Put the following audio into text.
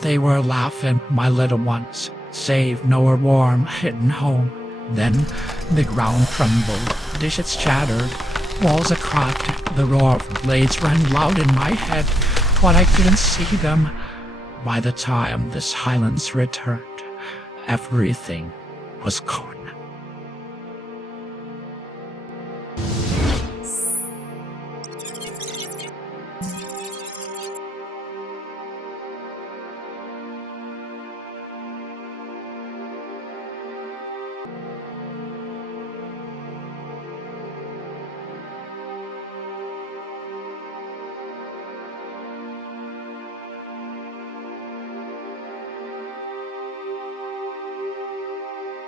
They were laughing, my little ones, save nor warm, hidden home. Then the ground trembled, dishes chattered, walls a-cracked, the roar of blades ran loud in my head, but I couldn't see them. By the time the silence returned, everything was gone.